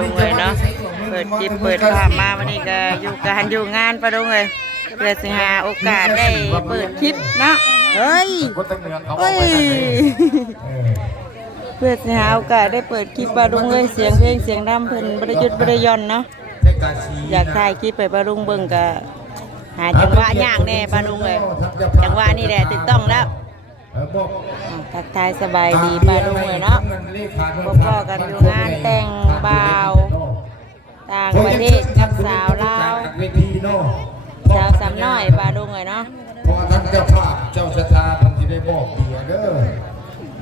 ลุงเลยเนาะเปิดคลิปเปิดภาพมาวันนี้ก็อยู่การอยู่งานปะลุงเลยเพื่อสิหาโอกาสได้เปิดคลิปเนาะเฮ้ยเพื่อสิหาโอกาสได้เปิดคลิปปะลุงเลยเสียงเพลงเสียงดำเพิ่นบริยุทธ์บริยนเนาะอยากถ่ายคลิปไปปะลุงเบิ่งก็หาจังหวะย่างแน่ปะลุงเลยจังหวะนี่แหละถูกต้องแล้วทักทายสบายดีปะลุงเลยเนาะพ่อกันอยู่งานแต่งบ่าวต่างประเทศกับสาวลาวสาวสามน้อยปะลุงเลยเนาะพอท่านเจ้าภาพเจ้าชะตาท่านที่ได้บอกเดียเด้อ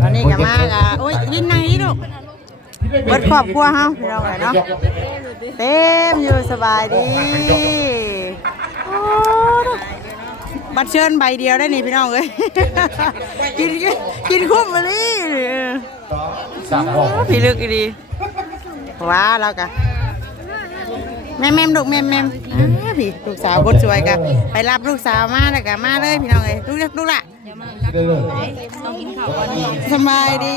ตอนนี้ก็มากะโอ้ยวินนั่งนี่ลูกเบิดครอบครัวเฮาพี่น้องเลยเนาะเต็มอยู่สบายดีบัตรเชิญใบเดียวได้นี่พี่น้องเลยกินคุ้มมาเลยพี่ลึกดีว้าแล้วกะแม่ลูกแม่พี่ลูกสาวคนสวยกะไปรับลูกสาวมาแล้วกะมาเลยพี่น้องเลยลูกละสบายดี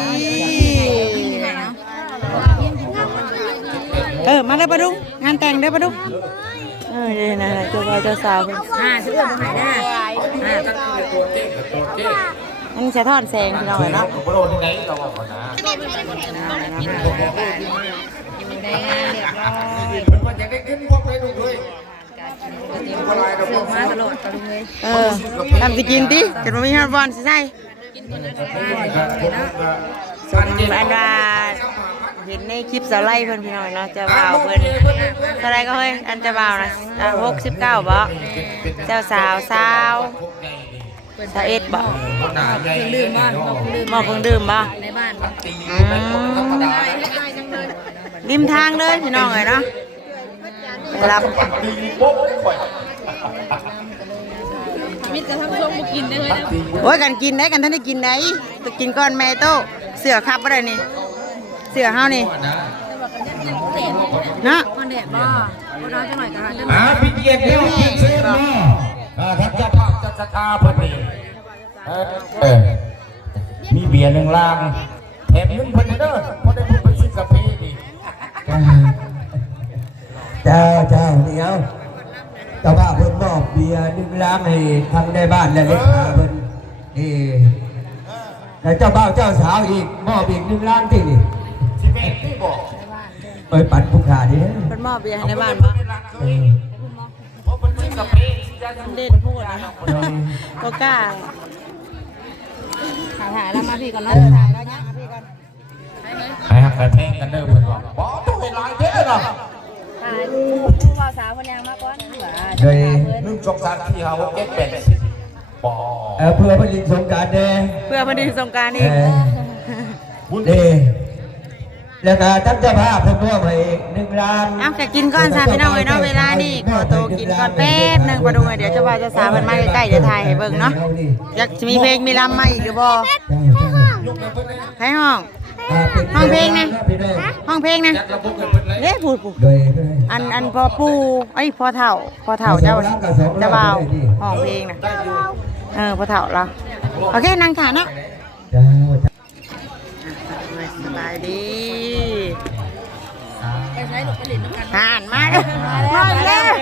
มาเลยปะดุงงานแต่งเด้อปะดุงนี่นะเจ้าสาวเสื้อมาไหนได้อันนี้จะทอดแสงพี่น้องเนาะทำสิกินดิกันมาไม่ห้าวันสิใช่อันว่าเห็นในคลิปสไลด์เพื่อนพี่น้องเนาะจะบ่าวเพื่อนสไลด์ก็เฮ้ยอันจะบ่าวนะ69บ่เจ้าสาว21บ่ดื่มบ้านเพิ่งดื่มบ่ในบ้านริมทางเลยพี่น้องเลยเนาะรับมิตรจะทำส้มมากินได้เลยนะโอ้ยกันกินได้กันท่านได้กินได้ต้องกินก่อนแม่โตเสือขับอะไรนี่เสือเฮานี่นะคนเด็ดบ่คนน้อยจังหน่อยกันพี่เกียรติเนี่ยพี่เสือมาท่านเจ้าภาพเจ้าชะตาเพิ่นนี่มีเบียร์1 ลังแถมเงินเพิ่นเด้อพอได้เพิ่นเป็น10 กะปีนี่เจ้าเดี๋ยวเจ้าบ้าเพิ่นมอบเบียร์1 ลังให้ทางในบ้านและเลขาเพิ่นนี่แต่เจ้าบ่าวเจ้าสาวอีกมอบอีก1 ลังที่นี่11ที่บอกไปปั่นผู้ขาดิเพิ่นมอบเบียร์ในบ้านบ่เพราะมัน10 กะปีเด่นพูดนะก็กล้าถ่ายแล้วมาพี่ก่อนนะถ่ายแล้วย่างมาพี่ก่อนให้หักกระแทงกันเด้อเพิ่นบอกบ่ต้องเห็นหลายเด้อเนาะผู้บ่าวสาวคนยังมาก่อนโดย1 2 3 4 5 6 7 8 10บ่เพื่อผลิตสงการเด้เพื่อผลิตสงการอีกเด้แล้วก็ท่านเจ้าภาพเพิ่นมอบให้1 ลังเอาแกกินก่อนซะพี่น้องเนาะเวลานี่ขอโตกินก่อนแป๊บนึงมาดูเดี๋ยวเจ้าบ่าวเจ้าสาวเพิ่นมาใกล้ๆจะถ่ายให้เบิ่งเนาะอยากมีเพลงมีรำมาอีกหรือบ่ให้ห้องเพลงนะห้องเพลงนะเด้พูดอันพอปู่ไอ้พอเฒ่าเจ้าบ่าวห้องเพลงนะพอเฒ่าละโอเคนั่งถ่าเนาะสบายดีห่านมากแล้ว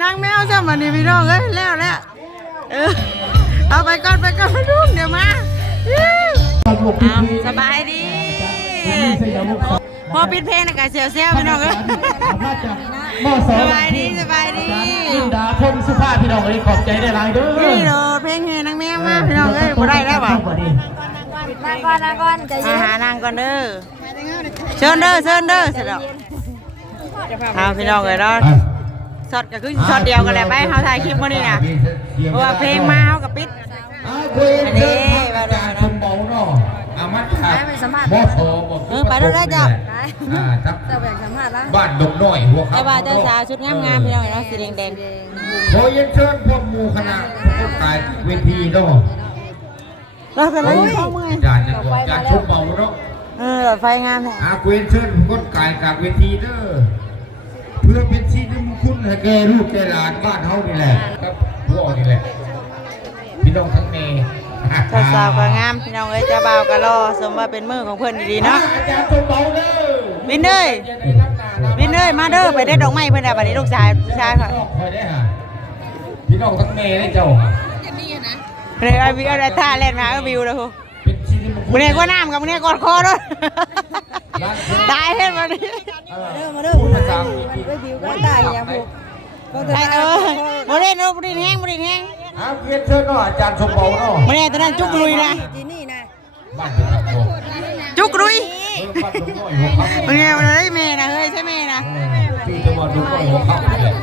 นางแมวจะมานี่พี่น้องเอ้ยแล้วเอาไปก่อนลูกเดี๋ยวมาสบายดีพอปิดเพลงนะกะเซลพี่น้องเอ้ยสบายดีดาพงสุภาพพี่น้องเอ้ยขอบใจได้หลายเด้อนี่โลเพลงเฮนางแมวมาพี่น้องเอ้ยบ่ได้แล้วบ่นั่งก่อนใจเย็นหานางก่อนเด้อเชิญเด้อเสร็จแล้วเอาพี่น้องเอ้ยเนาะช็อตก็คือช็อตเดียวกันแหละไปเฮาถ่ายคลิปมื้อนี้น่ะเพราะว่าเพลงมาเฮาก็ปิดอันนี้มาดูเนาะมัดขาไปสัมภาษณ์ไปดูได้จ้ะจะแบ่งสัมภาษณ์ละบ้านดงน้อยหัวครับแต่ว่าเจ้าสาวชุดงามๆพี่น้องเนาะสีแดงขอเชิญพวกหมู่คณะผู้กายเวทีเนาะเราเป็นอะไรข้อมือจานชุบเบาเนาะหลอดไฟงามแท้เวรเชิญผู้กายจากเวทีเด้อเพื่อเป็นที่นิมคุณให้แก่ลูกแก่หลานบ้านเฮานี่แหละครับพวกนี่แหละพี่น้องทั้งเมย์ เจ้าสาวก็งามพี่น้องเอ้ยเจ้าบ่าวก็รอสมว่าเป็นมือของเพิ่นดีๆเนาะ อาจารย์ตัวเบาเด้อ วินเอ้ยวินเอ้ยมาเด้อไปได้ดอกไม้เพิ่นน่ะบัดนี้ลูกชายค่ะ คอยได้ฮะพี่น้องทั้งแม่ได้เจ้าค่ะ เลยเอาวิวเอาท่าเล่นมาเอาวิวเลยครู เป็นชีวิตมงค มึง ล เนี่ยก็น้ำกับมึงเนี่ยกอดคอด้วยตายเห็นมาดิ พูดประจำ ได้ยังพวก ไอโมเดลโมเดลแห้งโมเดลแห้ง เอาเกียรติเชิญเนาะอาจารย์สมเบาเนาะ โมเดลตอนนั้นจุกลุยนะ จีนี่นะ บ้านเป็นครับโอ้ จุกลุย บ้านลุงน้อยหัวครับ มึงเนี่ยมันเลยเมย์นะเฮ้ยใช่เมย์นะ พี่จะมาดูน้อยหัวครับเลย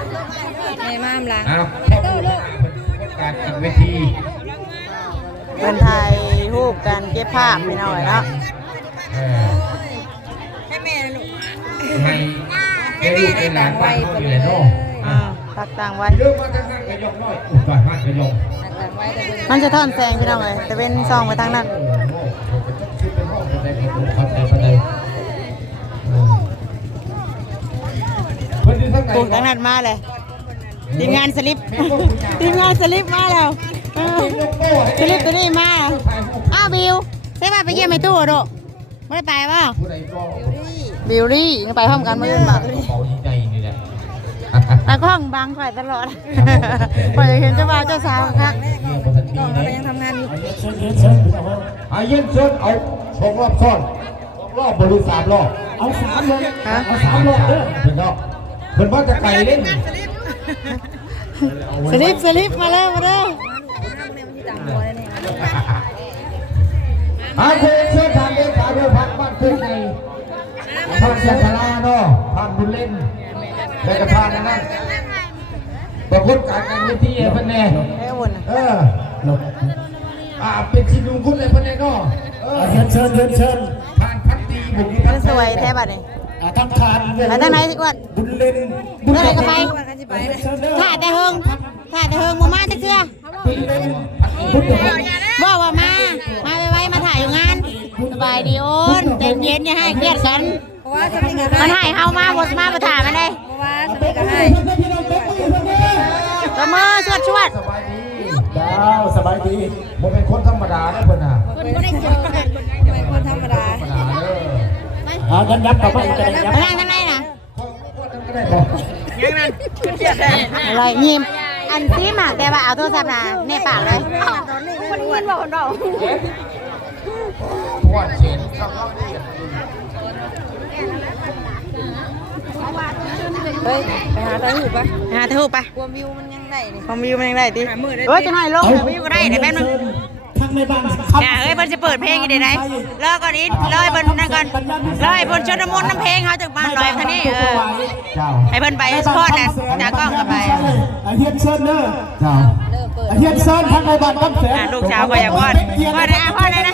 ในมามละ อ้าวพ่อผู้การจัดเวที เป็นไทยรูปกันเก็บภาพไปหน่อยเนาะ ให้แม่ลูก ให้ให้ลูกให้หลานบ้านเขาอยู่เลยเนาะ ตักต่างไว้ เรื่องมาทางนั้นกระยกน้อยอุบาทมากกระยก ต่างไว้แต่เพิ่น มันจะท่อนแซงพี่น้องเลยแต่เป็นซองไปทางนั้น ปลูกทางนั้นมาเลยทีมงานสลิปทีมงานสลิปมาแล้วสลิปตัวนี้มาอ้าวบิวใช่ป่ะไปเยี่ยมไอ้ตู้โดไม่ได้ไปเปล่าบิวลี่ไปพร้อมกันมาเยี่ยมบ่ตากล้องบังข่อยตลอดข่อยจะเห็นเจ้าบ่าวเจ้าสาวครับ น้องเรายังทำงานอยู่ อาเย็นเชิญเอาสองรอบซ้อนรอบบริษัทรอบเอาสามเลยเอาสามรอบเด้อเพื่อนเนาะเพื่อนว่าจะไก่เล่น สลิปมาแล้วมาแล้ว ต่างหัวนี่ อาเชิญเชิญทางเดินทางเดินพักบ้านเพื่อนในพักเสียงพลาเนาะพักบุญเล่นในกระพานนั่นประพุทธการกันวิธีเพื่อนแน่ ไอ้อุ่น เป็นชิลุงคุณเลยเพื่อนแน่เนาะเชิญผ่านพักตีบุกที่ มันสวยแท้บัดนี่ ทั้งทาน ไปทางไหนสิกวด บุญเล่น เมื่อไหร่ก็ไป กันสิไปเลย ถ่าแต่เฮิงมามาจักเทื่อ บุญเล่น บอกว่ามาไว้มาถ่ายอยู่งานสบายดีโอนใจเย็นอย่าให้เครียดกัน เพราะว่าสมิงก็ มัน ให้ ให้เฮามาบ่มาถ่ายมันได้ เพราะว่าสมิงก็ให้ ละเมอชวด สบายดีสบายดีผมเป็นคนธรรมดานะเพื่อนอ่ะ คนไม่ได้เจอกันเป็นคนธรรมดา ธรรมดาเด้อ ยันยับต่อไปจะได้ยับ ไปนั่งทางไหนน่ะ ก็ได้บอก อะไรยิ้มอันซีมาแต่ว่าเอาโทรศัพท์น่ะในปากเลย คนยินบอกคนเรา ว่าเฉียนคำว่าเฉียน เฮ้ยไปหาตาหูปะ หาทูบไป กลัววิวมันยังได้นี่ ความวิวมันยังได้ดิเอ้ยจะหน่อยลงวิวก็ได้เดี๋ยวแป๊บนึง ทั้งในบ้าน อย่าเฮ้ยเพิ่นจะเปิดเพลงอีกเดี๋ยวไหนรอก่อนอีกรอให้เพิ่นนั่นก่อนรอให้เพิ่นชนมนต์น้ำเพลงเขาจะมาลอยคันนี้ให้เพิ่นไปสปอร์ตน่ะจากกล้องก็ไป อาเฮียนเชิญเด้อเจ้า เริ่มเปิด อาเฮียนเชิญทั้งในบ้านทั้งแสน ลูกสาวก็อยากพอดพอดนะพอดนะ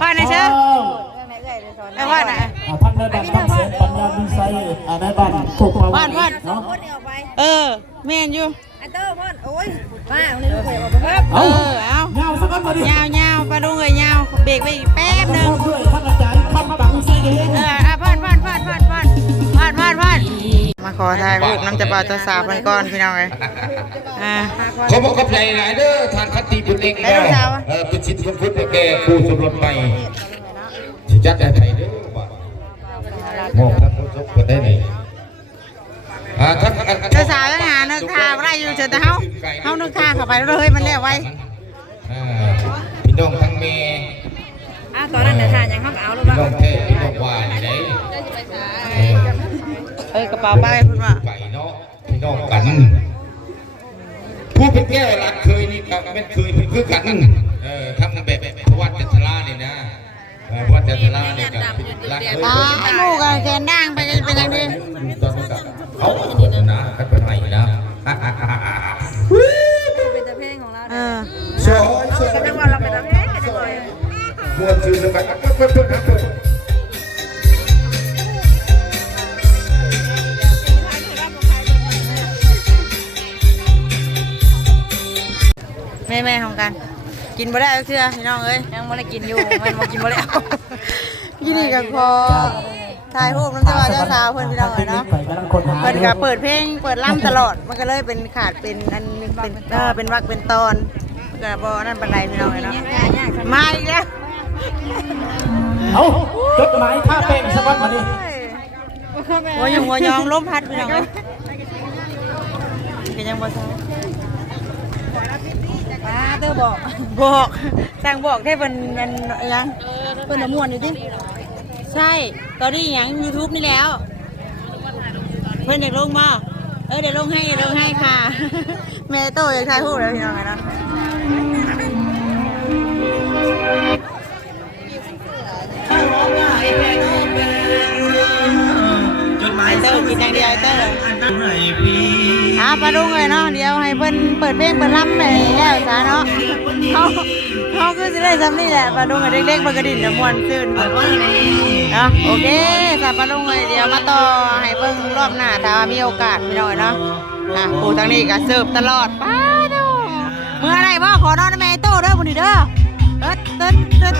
พอดนะเชื่อ เรื่องไหนเอ่ยเลยสอน ไอ้พอดนะ ทั้งในบ้านทั้งแสนปัญญาวิสัยในบ้านถูกมา พอดพอด โพสต์ออกไป แม่นอยู่ ไอ้เต้าพ่อนโอ้ยมาเอาในลูกเขยออกไปเพิ่ม เอา เงาสักคนมาดิ ยาวปลาดุงเลยยาวเบรกไว้อีกแป๊บนึง ด้วยท่านอาจารย์คำปังใส่เอง พอดมาขอถ่ายรูปน้ำจะบ่าวเจ้าสาวเพิ่นก่อนพี่น้องเลย ขอบอกขอบใจหลายเด้อทานคติบุญเองเป็นสิทธิ์ของคุณแก่ครูสมรสใหม่ที่จัดใจไทยเด้อว่ามองท่านผู้ชมคนได้ไหนท่าน เจ้าสาวยังหานึกท่าอะไรอยู่เฉยแต่เฮานึกท่าเข้าไปแล้วเฮ้ยมันเรียกไว้ พี่น้องทั้งเมย์ ตอนนั้นเนี่ยทานยังข้าวเอาหรือ พี่ เป น้ ล่า องเท่พี่น้องวายไหน กระเป๋าป้ายพูดว่า ไก่เนาะพี่น้องกันผู้เป็นแก้วรักเคยนี่กับไม่เคยเป็นคือกันทำแบบวัดจันทราเนี่ยนะวัดจันทราเนี่ยกับรักเคย ไอ้หมูกับแกนด่างไปเป็นยังไง ตอนนี้กับเขาคนนะกันเป็นใหม่นะ เป็นตะเพลงของเรา โซ่โซ่ ก็จะว่าเราเป็นตะเพลงกันเลย มวนชื่อเลยกันเพิ่ม แม่ของกันกินบ่ได้เชื่อพี่น้องเอ้ย ยังไม่ได้กินอยู่มันมากินบ่แล้ว ยี่นี่ก็พอถ่ายรูปน้ำจะบ่าวเจ้าสาวเพิ่นพี่น้องเนาะ เพิ่นก็เปิดเพลงเปิดล่ำตลอดมันก็เลยเป็นขาดเป็นอันเป็นเป็นวักเป็นตอน ก็บ่นั่นปานใดพี่น้องเอ้ยเนาะมาอีกแล้ว เอาจดหมายท่าแป้งสักวันมาดิ หัวหยงหัวยองล้มพัดพี่น้องเอ้ยก็ยังบ่ทราบ ป้าเตอบอก บอกสั่งบอกให้เพิ่นมันยัง เพิ่นน่ะม่วนอยู่ดิ ใช่ตอนนี้หยัง YouTube นี่แล้ว เพิ่นอยากลงบ่เดี๋ยวลงให้ค่ะ แม่โตอยากถ่ายรูปแล้วพี่น้องเอ้ยเนาะไอเตอร์กินอย่างเดียวไอเตอร์ปลาดุงเลยเนาะเดี๋ยวให้เพิ่นเปิดเพลงเปิดลำไปแล้วจ้าเนาะเขาคือสิได้ซ้ำนี่แหละปลาดุงกับเด็กๆมันกระดิ่งจะม่วนซื่นเนาะโอเคสาปลาดุงเลยเดี๋ยวมาต่อให้เบิ่งรอบหน้าถ้ามีโอกาสพี่น้อยเนาะผู้ทางนี้ก็เสิร์ฟตลอดป้าดุงเมื่อไรพ่อขอนอนในแม่โต้เด้อบุญเด้อเอิด